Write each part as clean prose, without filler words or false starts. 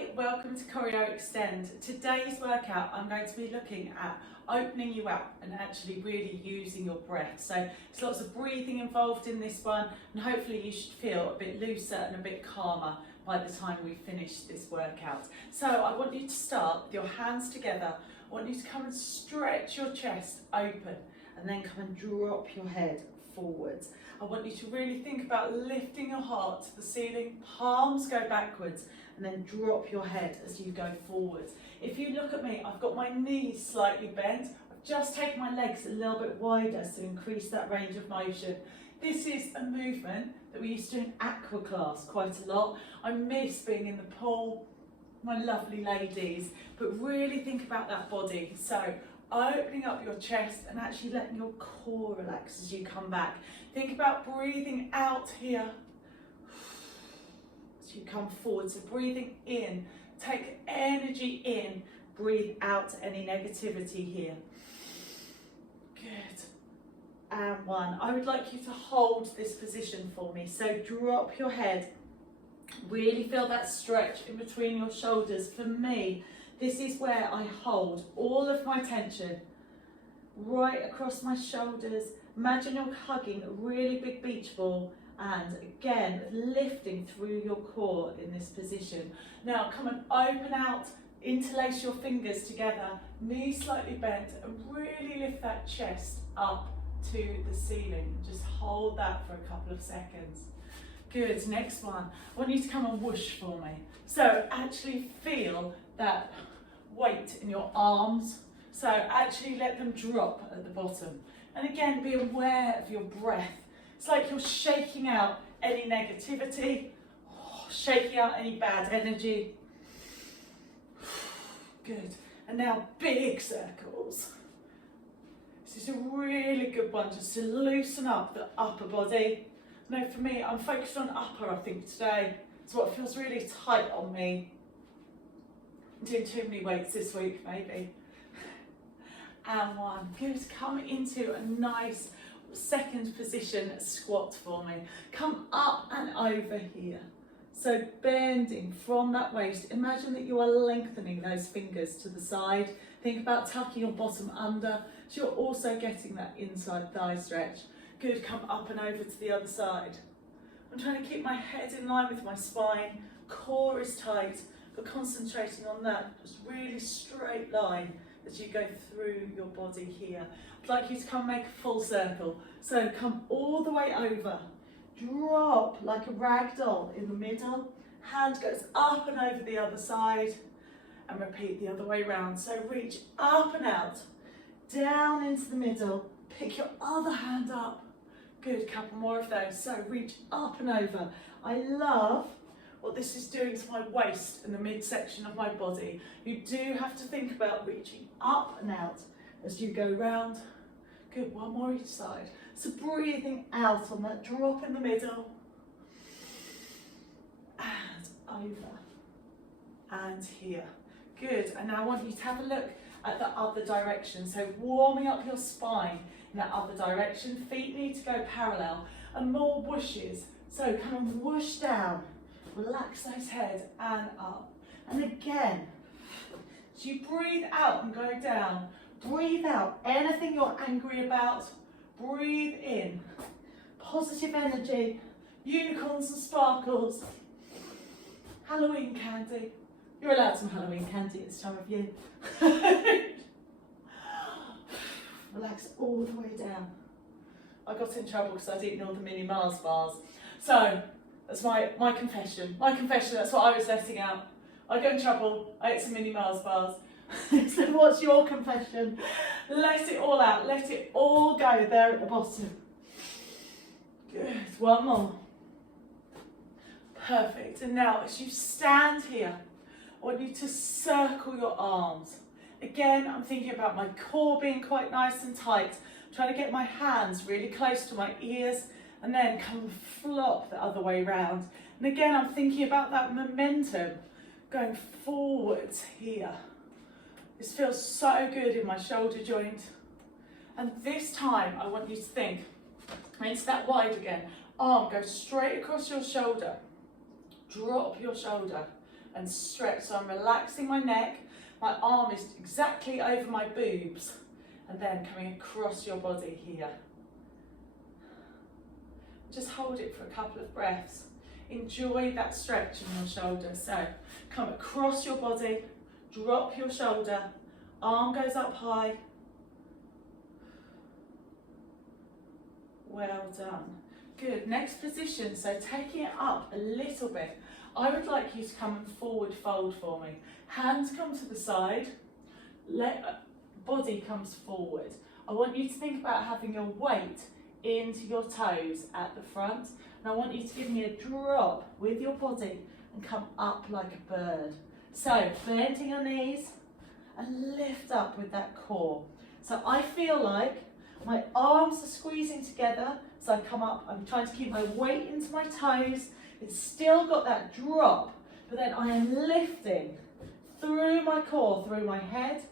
Hi, welcome to Corio Extend. Today's workout I'm going to be looking at opening you up and actually really using your breath. So there's lots of breathing involved in this one, and hopefully you should feel a bit looser and a bit calmer by the time we finish this workout. So I want you to start with your hands together. I want you to come and stretch your chest open and then come and drop your head forwards. I want you to really think about lifting your heart to the ceiling, palms go backwards, and then drop your head as you go forwards. If you look at me, I've got my knees slightly bent. I've just taken my legs a little bit wider to increase that range of motion. This is a movement that we used to do in aqua class quite a lot. I miss being in the pool, my lovely ladies, but really think about that body. So opening up your chest and actually letting your core relax as you come back. Think about breathing out here as you come forward. So breathing in, take energy in, breathe out any negativity here. Good. And one. I would like you to hold this position for me. So drop your head. Really feel that stretch in between your shoulders. For me, this is where I hold all of my tension right across my shoulders. Imagine you're hugging a really big beach ball and again lifting through your core in this position. Now come and open out, interlace your fingers together, knees slightly bent, and really lift that chest up to the ceiling. Just hold that for a couple of seconds. Good, next one. I want you to come and whoosh for me. So actually feel that weight in your arms. So actually let them drop at the bottom. And again, be aware of your breath. It's like you're shaking out any negativity, shaking out any bad energy. Good. And now big circles. This is a really good one just to loosen up the upper body. No, for me, I'm focused on upper, I think, today. It's what feels really tight on me. I'm doing too many weights this week, maybe. And one. Good. Come into a nice second position squat for me. Come up and over here. So bending from that waist. Imagine that you are lengthening those fingers to the side. Think about tucking your bottom under, so you're also getting that inside thigh stretch. Good, come up and over to the other side. I'm trying to keep my head in line with my spine, core is tight, but concentrating on that just really straight line as you go through your body here. I'd like you to come make a full circle. So come all the way over, drop like a rag doll in the middle, hand goes up and over the other side, and repeat the other way round. So reach up and out, down into the middle, pick your other hand up. Good, couple more of those. So reach up and over. I love what this is doing to my waist and the midsection of my body. You do have to think about reaching up and out as you go round. Good, one more each side. So breathing out on that drop in the middle. And over. And here. Good, and now I want you to have a look at the other direction. So warming up your spine in that other direction. Feet need to go parallel and more whooshes. So come and whoosh down. Relax those heads and up. And again, as you breathe out and go down, breathe out anything you're angry about. Breathe in. Positive energy, unicorns and sparkles. Halloween candy. You're allowed some Halloween candy at this time of year. Relax all the way down. I got in trouble because I'd eaten all the mini Mars bars. So that's my confession. My confession, that's what I was letting out. I got in trouble, I ate some mini Mars bars. So what's your confession? Let it all out, let it all go there at the bottom. Good, one more. Perfect, and now as you stand here, I want you to circle your arms. Again, I'm thinking about my core being quite nice and tight. I'm trying to get my hands really close to my ears and then come and flop the other way round. And again, I'm thinking about that momentum going forwards here. This feels so good in my shoulder joint. And this time, I want you to think into that wide again. Arm goes straight across your shoulder. Drop your shoulder. and stretch. So I'm relaxing my neck, my arm is exactly over my boobs, and then coming across your body here. Just hold it for a couple of breaths. Enjoy that stretch in your shoulder. So come across your body, drop your shoulder, arm goes up high. Well done. Good, next position, so taking it up a little bit. I would like you to come and forward fold for me. Hands come to the side, body comes forward. I want you to think about having your weight into your toes at the front. And I want you to give me a drop with your body and come up like a bird. So bending your knees and lift up with that core. So I feel like my arms are squeezing together, so I come up, I'm trying to keep my weight into my toes. It's still got that drop, but then I am lifting through my core, through my head.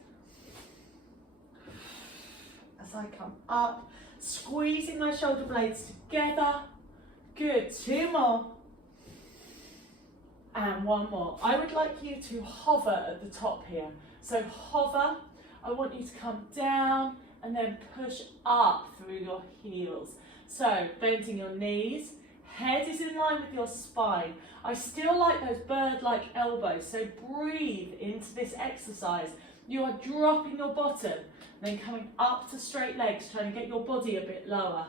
As I come up, squeezing my shoulder blades together. Good, 2 more. And 1 more. I would like you to hover at the top here. So hover, I want you to come down and then push up through your heels. So bending your knees, head is in line with your spine. I still like those bird-like elbows, so breathe into this exercise. You are dropping your bottom, then coming up to straight legs, trying to get your body a bit lower.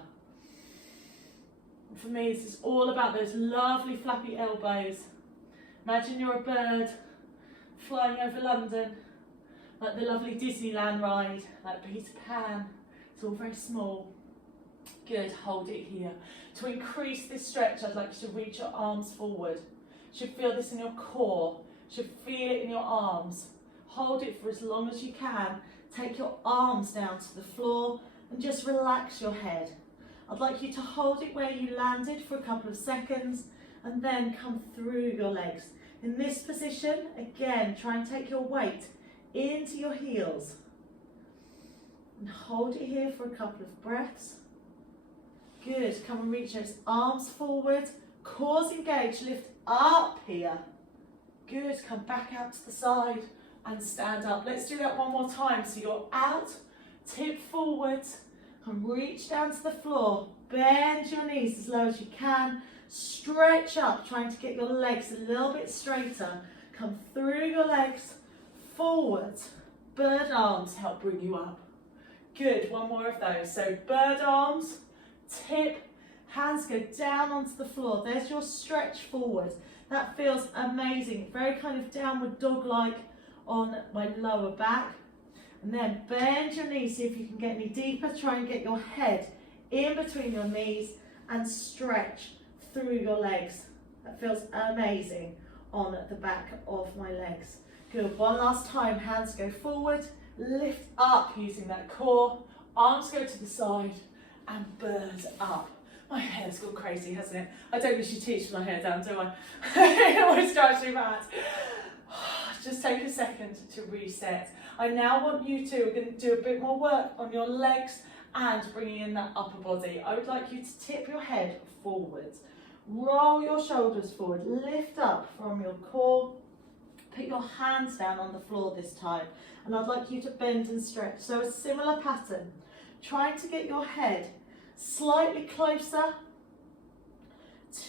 And for me, this is all about those lovely flappy elbows. Imagine you're a bird flying over London, like the lovely Disneyland ride, like Peter Pan. It's all very small. Good, hold it here. To increase this stretch, I'd like you to reach your arms forward. You should feel this in your core. You should feel it in your arms. Hold it for as long as you can. Take your arms down to the floor and just relax your head. I'd like you to hold it where you landed for a couple of seconds and then come through your legs. In this position, again, try and take your weight into your heels. And hold it here for a couple of breaths. Good, come and reach those arms forward, cores engaged, lift up here. Good, come back out to the side and stand up. Let's do that 1 more time. So you're out, tip forward, and reach down to the floor. Bend your knees as low as you can. Stretch up, trying to get your legs a little bit straighter. Come through your legs, forward. Bird arms help bring you up. Good, 1 more of those. So bird arms, tip, hands go down onto the floor. There's your stretch forward. That feels amazing. Very kind of downward dog-like on my lower back. And then bend your knees, see if you can get any deeper. Try and get your head in between your knees and stretch through your legs. That feels amazing on the back of my legs. Good, 1 last time. Hands go forward, lift up using that core. Arms go to the side and bird up. My hair's gone crazy, hasn't it? I don't usually teach with my hair down, do I? It always drives me mad. Just take a second to reset. I now want you to, we're going to do a bit more work on your legs and bringing in that upper body. I would like you to tip your head forward. Roll your shoulders forward, lift up from your core. Put your hands down on the floor this time. And I'd like you to bend and stretch. So a similar pattern. Trying to get your head slightly closer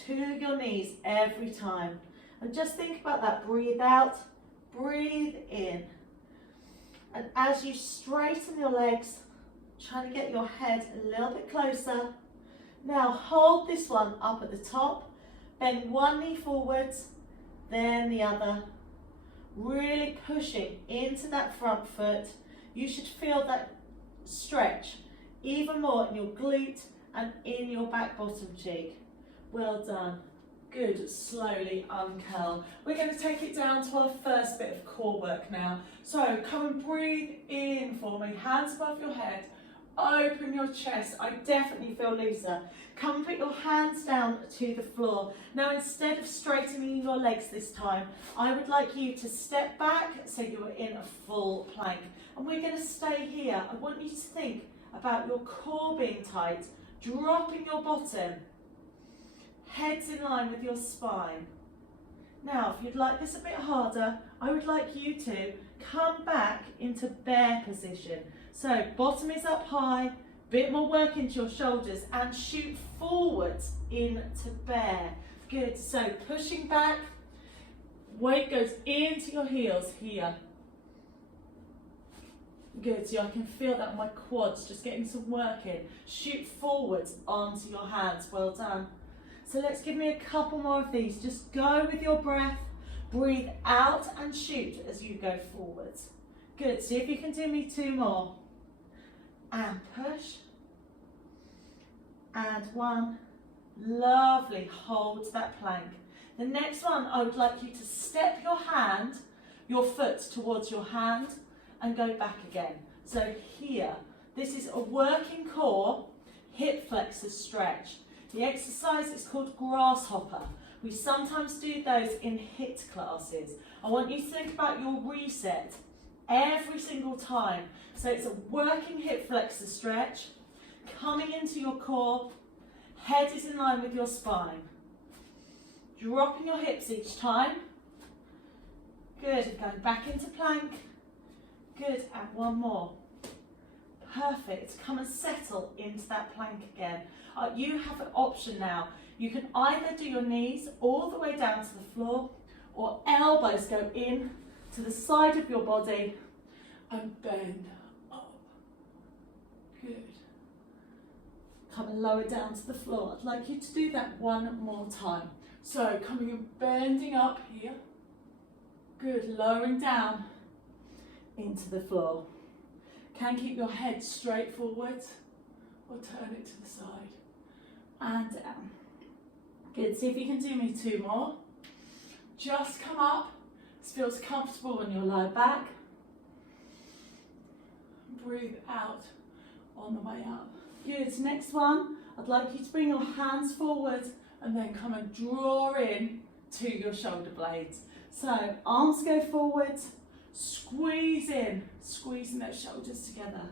to your knees every time. And just think about that. Breathe out, breathe in. And as you straighten your legs, try to get your head a little bit closer. Now hold this one up at the top. Bend one knee forwards, then the other. Really pushing into that front foot. You should feel that stretch even more in your glute and in your back bottom cheek. Well done. Good, slowly uncurl. We're going to take it down to our first bit of core work now. So come and breathe in for me. Hands above your head. Open your chest. I definitely feel looser. Come and put your hands down to the floor. Now instead of straightening your legs this time, I would like you to step back so you are in a full plank. And we're going to stay here. I want you to think about your core being tight, dropping your bottom, heads in line with your spine. Now, if you'd like this a bit harder, I would like you to come back into bear position. So bottom is up high, bit more work into your shoulders and shoot forwards into bear. Good, so pushing back, weight goes into your heels here. Good, so I can feel that in my quads, just getting some work in. Shoot forwards onto your hands, well done. So let's give me a couple more of these. Just go with your breath, breathe out and shoot as you go forwards. Good, see if you can do me 2 more. And push. And 1. Lovely, hold that plank. The next one, I would like you to step your foot towards your hand and go back again. So here, this is a working core, hip flexors stretch. The exercise is called grasshopper. We sometimes do those in HIIT classes. I want you to think about your reset every single time. So it's a working hip flexor stretch, coming into your core, head is in line with your spine. Dropping your hips each time. Good, going back into plank. Good, and 1 more. Perfect, come and settle into that plank again. You have an option now. You can either do your knees all the way down to the floor or elbows go in to the side of your body and bend up. Good. Come and lower down to the floor. I'd like you to do that 1 more time. So coming and bending up here. Good, lowering down into the floor. Can keep your head straight forward or turn it to the side and down. Good, see if you can do me 2 more. Just come up, this feels comfortable on your lower back. Breathe out on the way up. Good, next one, I'd like you to bring your hands forward and then come and draw in to your shoulder blades. So arms go forward, squeeze in, squeezing those shoulders together.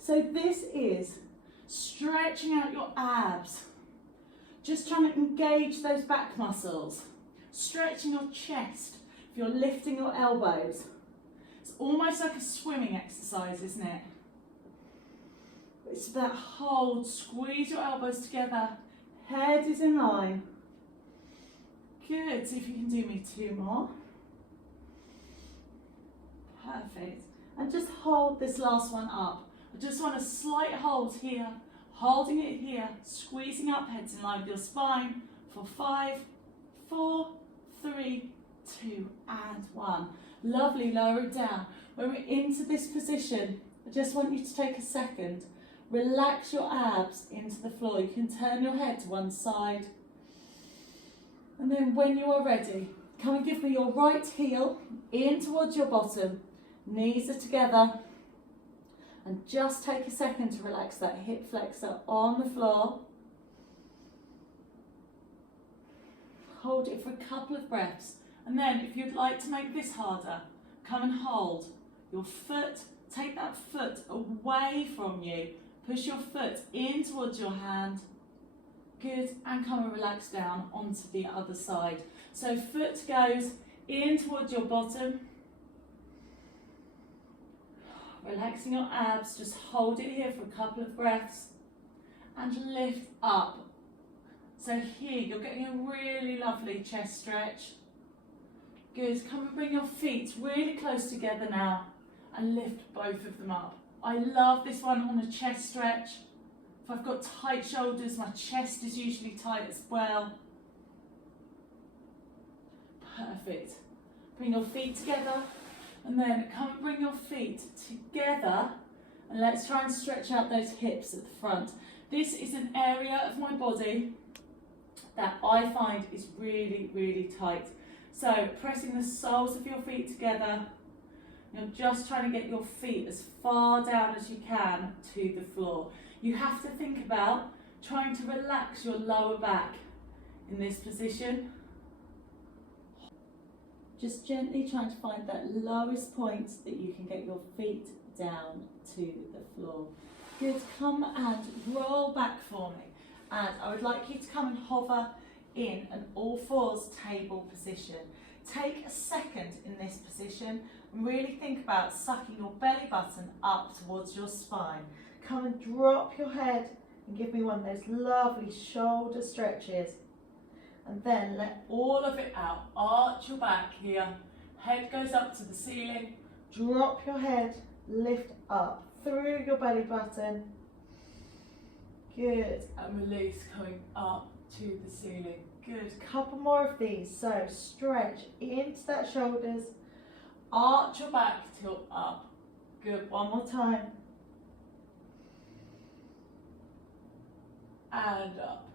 So this is stretching out your abs, just trying to engage those back muscles, stretching your chest if you're lifting your elbows. It's almost like a swimming exercise, isn't it? It's that hold, squeeze your elbows together, head is in line. Good, see if you can do me 2 more. Perfect, and just hold this last one up. I just want a slight hold here, holding it here, squeezing up, heads in line with your spine for 5, 4, 3, 2, and 1. Lovely, lower it down. When we're into this position, I just want you to take a second, relax your abs into the floor. You can turn your head to one side. And then when you are ready, come and give me your right heel in towards your bottom. Knees are together. And just take a second to relax that hip flexor on the floor. Hold it for a couple of breaths. And then if you'd like to make this harder, come and hold your foot. Take that foot away from you. Push your foot in towards your hand. Good, and come and relax down onto the other side. So foot goes in towards your bottom. Relaxing your abs, just hold it here for a couple of breaths. And lift up. So here, you're getting a really lovely chest stretch. Good, come and bring your feet really close together now. And lift both of them up. I love this one on a chest stretch. If I've got tight shoulders, my chest is usually tight as well. Perfect. Bring your feet together and then come and bring your feet together and let's try and stretch out those hips at the front. This is an area of my body that I find is really, really tight. So pressing the soles of your feet together. You're just trying to get your feet as far down as you can to the floor. You have to think about trying to relax your lower back in this position. Just gently trying to find that lowest point that you can get your feet down to the floor. Good, come and roll back for me. And I would like you to come and hover in an all fours table position. Take a second in this position and really think about sucking your belly button up towards your spine. Come and drop your head and give me one of those lovely shoulder stretches. And then let all of it out. Arch your back here. Head goes up to the ceiling. Drop your head, lift up through your belly button. Good. And release, coming up to the ceiling. Good. Couple more of these. So stretch into that shoulders. Arch your back, tilt up. Good. One more time. And up.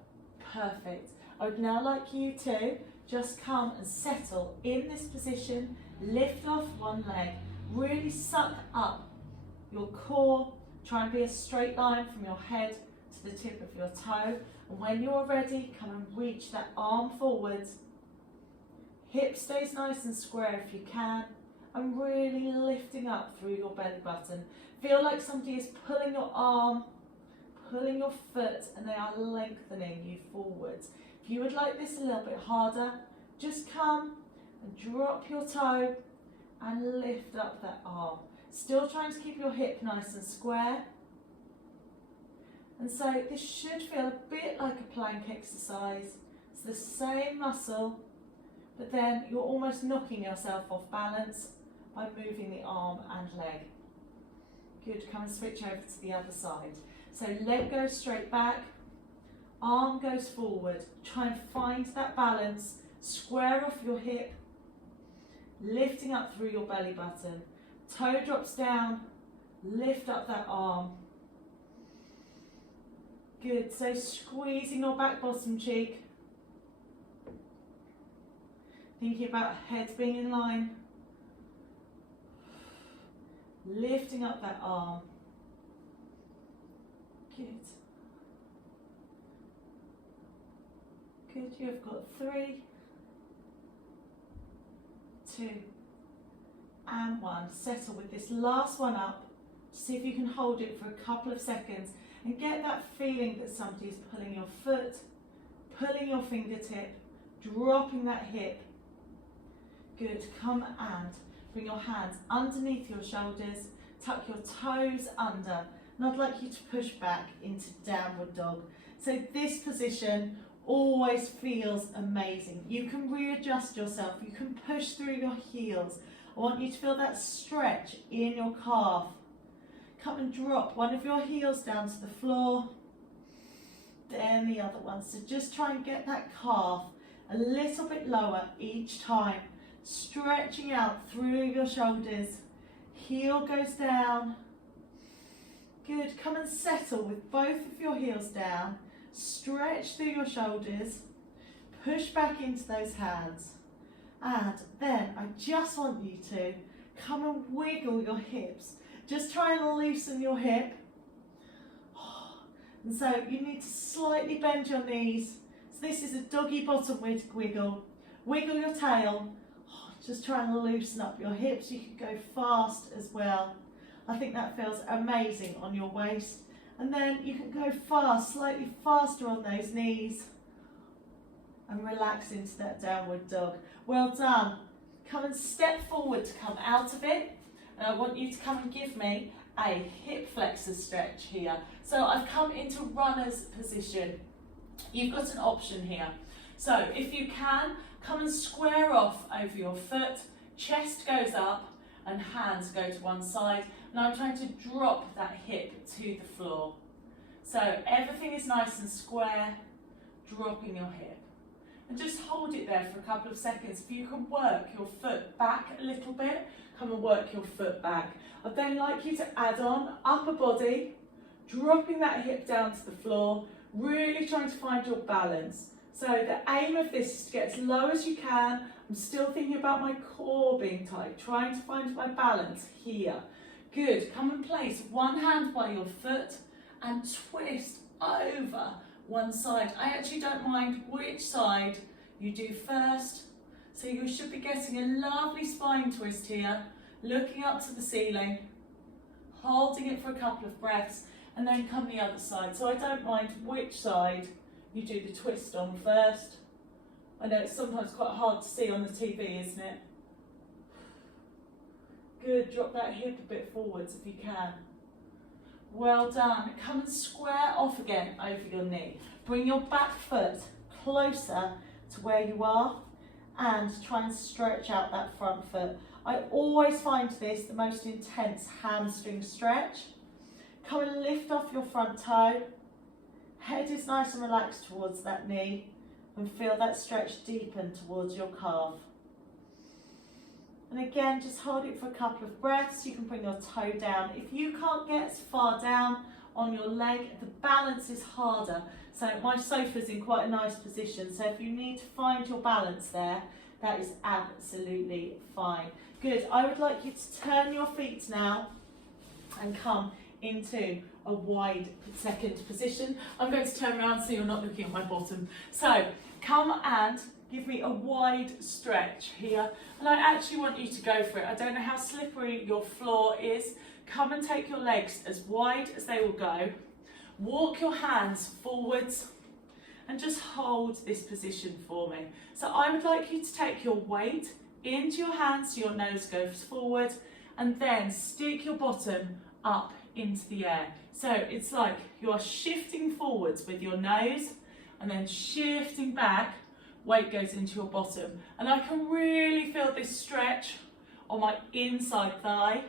Perfect. I would now like you to just come and settle in this position. Lift off one leg. Really suck up your core. Try and be a straight line from your head to the tip of your toe. And when you're ready, come and reach that arm forwards. Hip stays nice and square if you can. And really lifting up through your belly button. Feel like somebody is pulling your arm, pulling your foot, and they are lengthening you forwards. If you would like this a little bit harder, just come and drop your toe and lift up that arm. Still trying to keep your hip nice and square. And so this should feel a bit like a plank exercise. It's the same muscle, but then you're almost knocking yourself off balance by moving the arm and leg. Good, come and switch over to the other side. So leg goes straight back, arm goes forward. Try and find that balance, square off your hip, lifting up through your belly button. Toe drops down, lift up that arm. Good, so squeezing your back bottom cheek. Thinking about head being in line. Lifting up that arm. Good. Good, you've got 3, 2, and 1. Settle with this last one up. See if you can hold it for a couple of seconds and get that feeling that somebody is pulling your foot, pulling your fingertip, dropping that hip. Good, come and bring your hands underneath your shoulders, tuck your toes under, and I'd like you to push back into downward dog. So this position always feels amazing. You can readjust yourself, you can push through your heels. I want you to feel that stretch in your calf. Come and drop one of your heels down to the floor, then the other one. So just try and get that calf a little bit lower each time, stretching out through your shoulders. Heel goes down. Good, come and settle with both of your heels down. Stretch through your shoulders, push back into those hands. And then I just want you to come and wiggle your hips. Just try and loosen your hip. And so you need to slightly bend your knees. So this is a doggy bottom wiggle. Wiggle your tail. Just try and loosen up your hips. You can go fast as well. I think that feels amazing on your waist. And then you can go fast, slightly faster on those knees. And relax into that downward dog. Well done. Come and step forward to come out of it. And I want you to come and give me a hip flexor stretch here. So I've come into runner's position. You've got an option here. So if you can, come and square off over your foot. Chest goes up and hands go to one side. Now I'm trying to drop that hip to the floor. So everything is nice and square, dropping your hip. And just hold it there for a couple of seconds. If you can work your foot back a little bit, come and work your foot back. I'd then like you to add on upper body, dropping that hip down to the floor, really trying to find your balance. So the aim of this is to get as low as you can. I'm still thinking about my core being tight, trying to find my balance here. Good, come and place one hand by your foot and twist over one side. I actually don't mind which side you do first. So you should be getting a lovely spine twist here, looking up to the ceiling, holding it for a couple of breaths, and then come the other side. So I don't mind which side you do the twist on first. I know it's sometimes quite hard to see on the TV, isn't it? Good, drop that hip a bit forwards if you can. Well done. Come and square off again over your knee. Bring your back foot closer to where you are and try and stretch out that front foot. I always find this the most intense hamstring stretch. Come and lift off your front toe. Head is nice and relaxed towards that knee and feel that stretch deepen towards your calf. And again, just hold it for a couple of breaths. You can bring your toe down. If you can't get as far down on your leg, the balance is harder. So my sofa's in quite a nice position. So if you need to find your balance there, that is absolutely fine. Good, I would like you to turn your feet now and come into a wide second position. I'm going to turn around so you're not looking at my bottom. So come and give me a wide stretch here. And I actually want you to go for it. I don't know how slippery your floor is. Come and take your legs as wide as they will go. Walk your hands forwards and just hold this position for me. So I would like you to take your weight into your hands so your nose goes forward and then stick your bottom up into the air. So it's like you're shifting forwards with your nose and then shifting back, weight goes into your bottom. And I can really feel this stretch on my inside thigh.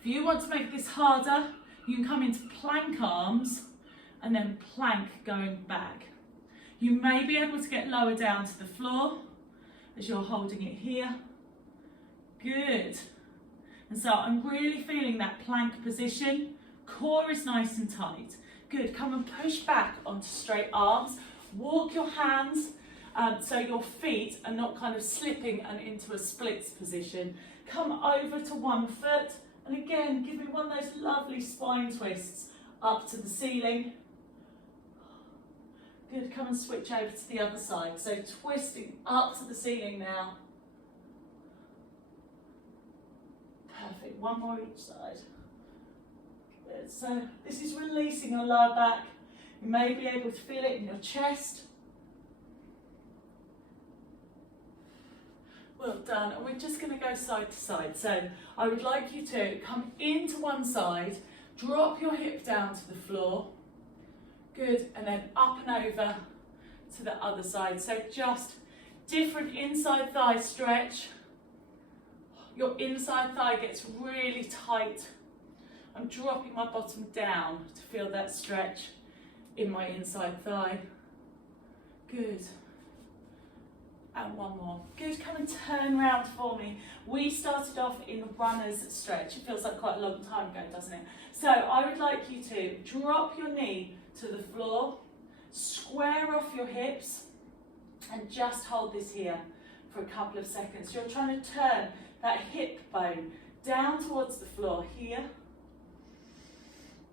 If you want to make this harder, you can come into plank arms and then plank going back. You may be able to get lower down to the floor as you're holding it here. Good. And so I'm really feeling that plank position. Core is nice and tight. Good, come and push back onto straight arms. Walk your hands so your feet are not kind of slipping and into a splits position. Come over to one foot and again, give me one of those lovely spine twists up to the ceiling. Good, come and switch over to the other side. So twisting up to the ceiling now. Perfect, one more each side. Good, so this is releasing your lower back. You may be able to feel it in your chest. Well done, and we're just going to go side to side. So I would like you to come into one side, drop your hip down to the floor. Good, and then up and over to the other side. So just different inside thigh stretch. Your inside thigh gets really tight. I'm dropping my bottom down to feel that stretch in my inside thigh. Good. And one more. Good, come and turn around for me. We started off in the runner's stretch. It feels like quite a long time ago, doesn't it? So I would like you to drop your knee to the floor, square off your hips, and just hold this here for a couple of seconds. You're trying to turn that hip bone down towards the floor here.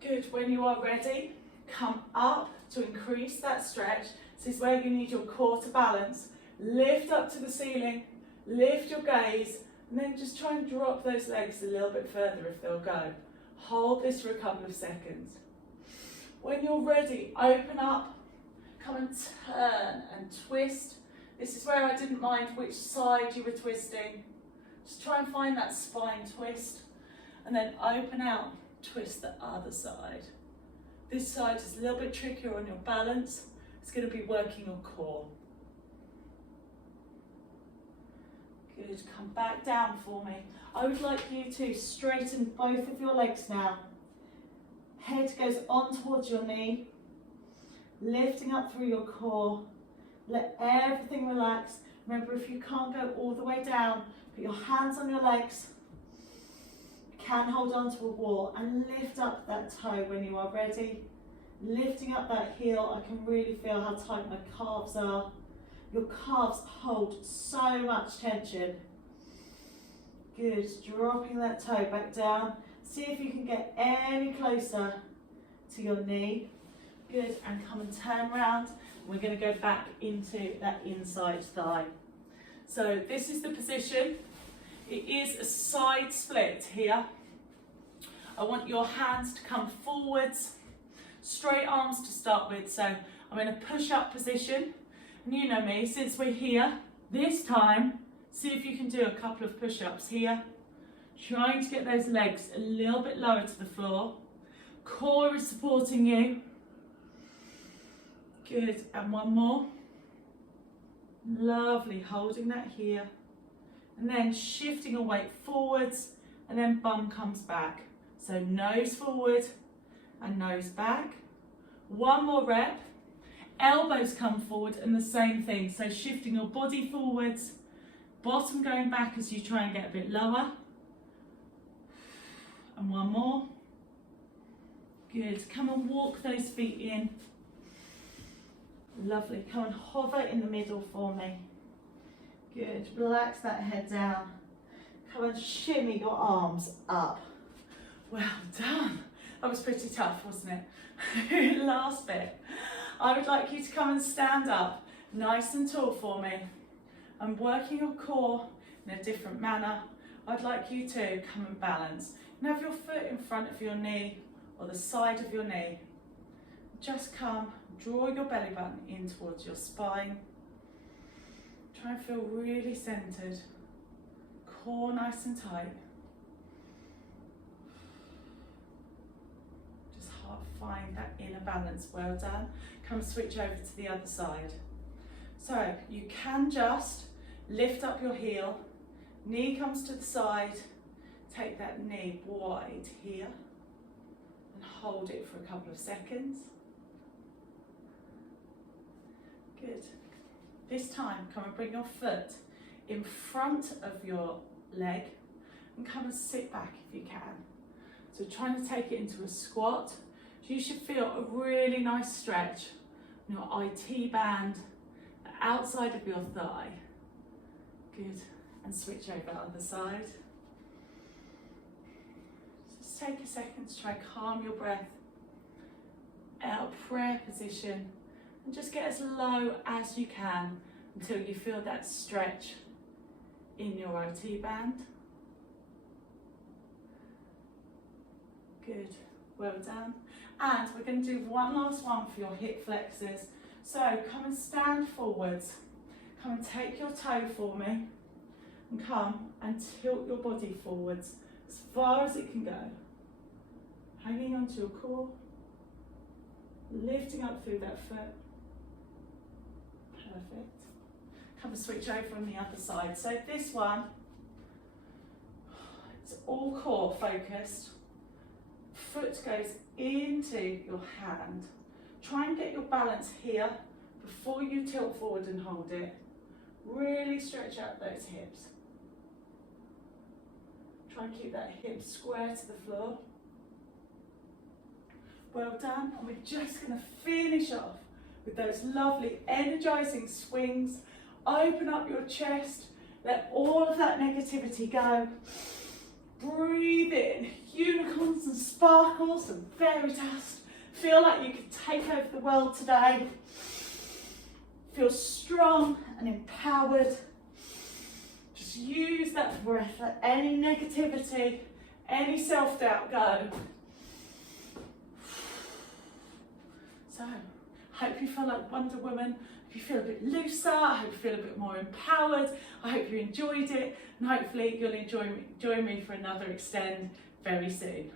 Good, when you are ready, come up to increase that stretch. This is where you need your core to balance. Lift up to the ceiling, lift your gaze, and then just try and drop those legs a little bit further if they'll go. Hold this for a couple of seconds. When you're ready, open up, come and turn and twist. This is where I didn't mind which side you were twisting. Just try and find that spine twist, and then open out, twist the other side. This side is a little bit trickier on your balance. It's going to be working your core. Good, come back down for me. I would like you to straighten both of your legs now. Head goes on towards your knee, lifting up through your core. Let everything relax. Remember, if you can't go all the way down, put your hands on your legs. You can hold on to a wall and lift up that toe when you are ready. Lifting up that heel, I can really feel how tight my calves are. Your calves hold so much tension. Good, dropping that toe back down. See if you can get any closer to your knee. Good, and come and turn around. We're going to go back into that inside thigh. So this is the position. It is a side split here. I want your hands to come forwards, straight arms to start with. So I'm in a push-up position. And you know me, since we're here, this time, see if you can do a couple of push-ups here. Trying to get those legs a little bit lower to the floor. Core is supporting you. Good, and one more. Lovely, holding that here. And then shifting your weight forwards, and then bum comes back. So nose forward and nose back. One more rep. Elbows come forward and the same thing. So shifting your body forwards, bottom going back as you try and get a bit lower. And one more. Good. Come and walk those feet in. Lovely. Come and hover in the middle for me. Good. Relax that head down. Come and shimmy your arms up. Well done. That was pretty tough, wasn't it? Last bit. I would like you to come and stand up nice and tall for me. I'm working your core in a different manner. I'd like you to come and balance. And have your foot in front of your knee or the side of your knee. Just come, draw your belly button in towards your spine. Try and feel really centered. Core nice and tight. Just find that inner balance. Well done. Come switch over to the other side. So you can just lift up your heel, knee comes to the side, take that knee wide here and hold it for a couple of seconds. Good. This time, come and bring your foot in front of your leg and come and sit back if you can. So trying to take it into a squat. So you should feel a really nice stretch in your IT band, the outside of your thigh. Good. And switch over other side. Just take a second to try and calm your breath. Out prayer position. And just get as low as you can until you feel that stretch in your IT band. Good, well done. And we're going to do one last one for your hip flexors. So come and stand forwards. Come and take your toe for me. And come and tilt your body forwards as far as it can go. Hanging onto your core. Lifting up through that foot. Perfect. Come and switch over on the other side. So this one, it's all core focused. Foot goes into your hand. Try and get your balance here before you tilt forward and hold it. Really stretch out those hips. Try and keep that hip square to the floor. Well done. And we're just going to finish off with those lovely energizing swings. Open up your chest. Let all of that negativity go. Breathe in. Unicorns and sparkles and fairy dust. Feel like you can take over the world today. Feel strong and empowered. Just use that breath. Let any negativity, any self-doubt go. So, I hope you feel like Wonder Woman. I hope you feel a bit looser. I hope you feel a bit more empowered. I hope you enjoyed it. And hopefully you'll join me for another Extend very soon.